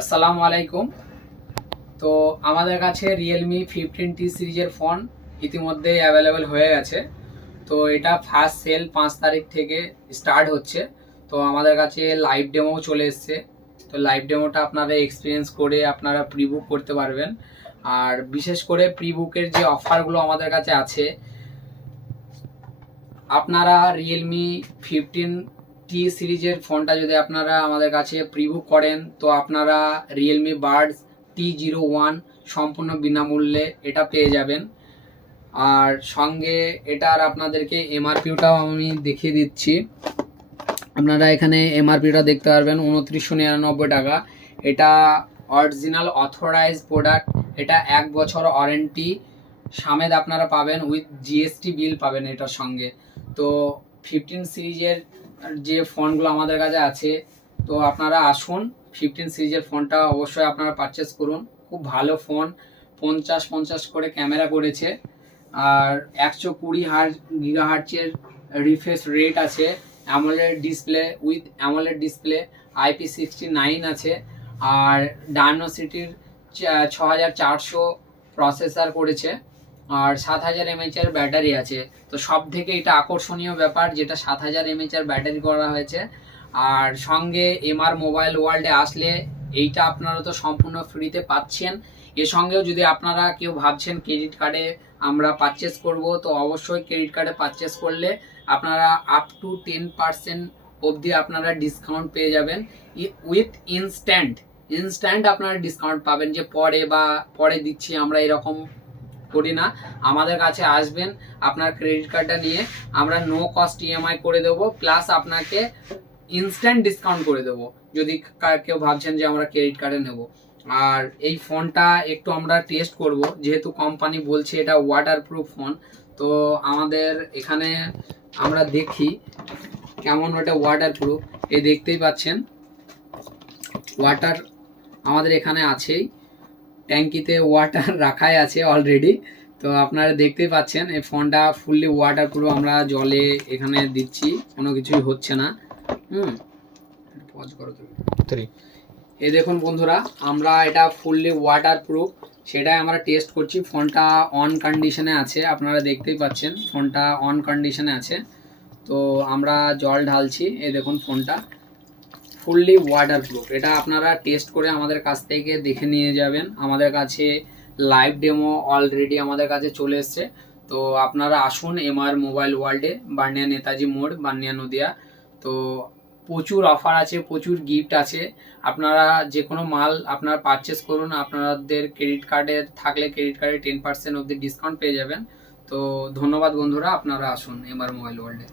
আসসালামু আলাইকুম। তো আমাদের কাছে রিয়েলমি 15T সিরিজের ফোন ইতিমধ্যেই অ্যাভেলেবেল হয়ে গেছে। তো এটা ফার্স্ট সেল 5 তারিখ থেকে স্টার্ট হচ্ছে। তো আমাদের কাছে লাইভ ডেমো চলে এসছে। তো লাইভ ডেমোটা আপনারা এক্সপিরিয়েন্স করে আপনারা প্রি বুক করতে পারবেন। আর বিশেষ করে প্রি বুকের যে অফারগুলো আমাদের কাছে আছে, আপনারা রিয়েলমি 15T সিরিজের ফোনটা যদি আপনারা আমাদের কাছে প্রি বুক করেন, তো আপনারা রিয়েলমি বাডস T01 সম্পূর্ণ বিনামূল্যে এটা পেয়ে যাবেন। আর সঙ্গে এটার আপনাদেরকে এমআরপিটাও আমি দেখিয়ে দিচ্ছি। আপনারা এখানে এমআরপিটা দেখতে পারবেন 2999 টাকা। এটা অরিজিনাল অথরাইজ প্রোডাক্ট। এটা 1 বছর ওয়ারেন্টি সমেত আপনারা পাবেন, উইথ জিএসটি বিল পাবেন এটার সঙ্গে। তো 15 সিরিজের যে ফোনগুলো আমাদের কাছে আছে, তো আপনারা আসুন, 15 সিরিজের ফোনটা অবশ্যই আপনারা পারচেস করুন। খুব ভালো ফোন, 50-50 করে ক্যামেরা করেছে, আর 120 গিগাহার্টজের রিফ্রেশ রেট আছে, AMOLED display with AMOLED display, IP69 আছে, আর ডায়নোসিটির 6400 প্রসেসর করেছে, আর 7000 mAh ব্যাটারি আছে। তো সব থেকে এটা আকর্ষণীয় ব্যাপার, যেটা 7000 mAh ব্যাটারি করা হয়েছে। আর সঙ্গে এমআর মোবাইল ওয়ার্ল্ডে আসলে এইটা আপনারা তো সম্পূর্ণ ফ্রিতে পাচ্ছেন। এর সঙ্গেও যদি আপনারা কেউ ভাবছেন ক্রেডিট কার্ডে আমরা পারচেস করব, তো অবশ্যই ক্রেডিট কার্ডে পারচেস করলে আপনারা আপ টু 10% অবধি আপনারা ডিসকাউন্ট পেয়ে যাবেন, উইথ ইনস্ট্যান্ট আপনারা ডিসকাউন্ট পাবেন, যে পরে দিচ্ছি আমরা এরকম করি না। আমাদের কাছে আসবেন, আপনার ক্রেডিট কার্ডটা নিয়ে আমরা নো কস্ট ইএমআই করে দেবো, প্লাস আপনাকে ইনস্ট্যান্ট ডিসকাউন্ট করে দেবো যদি কেউ ভাবছেন যে আমরা ক্রেডিট কার্ডে নেব। আর এই ফোনটা একটু আমরা টেস্ট করব, যেহেতু কোম্পানি বলছে এটা ওয়াটারপ্রুফ ফোন। তো আমাদের এখানে আমরা দেখি কেমন ওটা ওয়াটারপ্রুফ। এই দেখতেই পাচ্ছেন ওয়াটার আমাদের এখানে আছেই, ট্যাঙ্কিতে ওয়াটার রাখাই আছে অলরেডি। তো আপনারা দেখতেই পাচ্ছেন এই ফোনটা ফুললি ওয়াটারপ্রুফ। আমরা জলে এখানে দিচ্ছি, কোনো কিছুই হচ্ছে না। পজ করো তুমি। এই দেখুন বন্ধুরা, আমরা এটা ফুললি ওয়াটারপ্রুফ, সেটাই আমরা টেস্ট করছি। ফোনটা অন কন্ডিশনে আছে, আপনারা দেখতেই পাচ্ছেন ফোনটা অন কন্ডিশনে আছে। তো আমরা জল ঢালছি, এই দেখুন ফোনটা ফুললি ওয়াটারপ্রুফ। এটা আপনারা টেস্ট করে আমাদের কাছ থেকে দেখে নিয়ে যাবেন। আমাদের কাছে লাইভ ডেমো অলরেডি আমাদের কাছে চলে এসছে। তো আপনারা আসুন এমআর মোবাইল ওয়ার্ল্ডে, বার্নিয়া নেতাজি মোড়, বার্নিয়া নদিয়া। তো প্রচুর অফার আছে, প্রচুর গিফট আছে। আপনারা যে কোনো মাল আপনারা পারচেস করুন, আপনাদের ক্রেডিট কার্ডে থাকলে ক্রেডিট কার্ডে 10% অবধি ডিসকাউন্ট পেয়ে যাবেন। তো ধন্যবাদ বন্ধুরা, আপনারা আসুন এমআর মোবাইল ওয়ার্ল্ডে।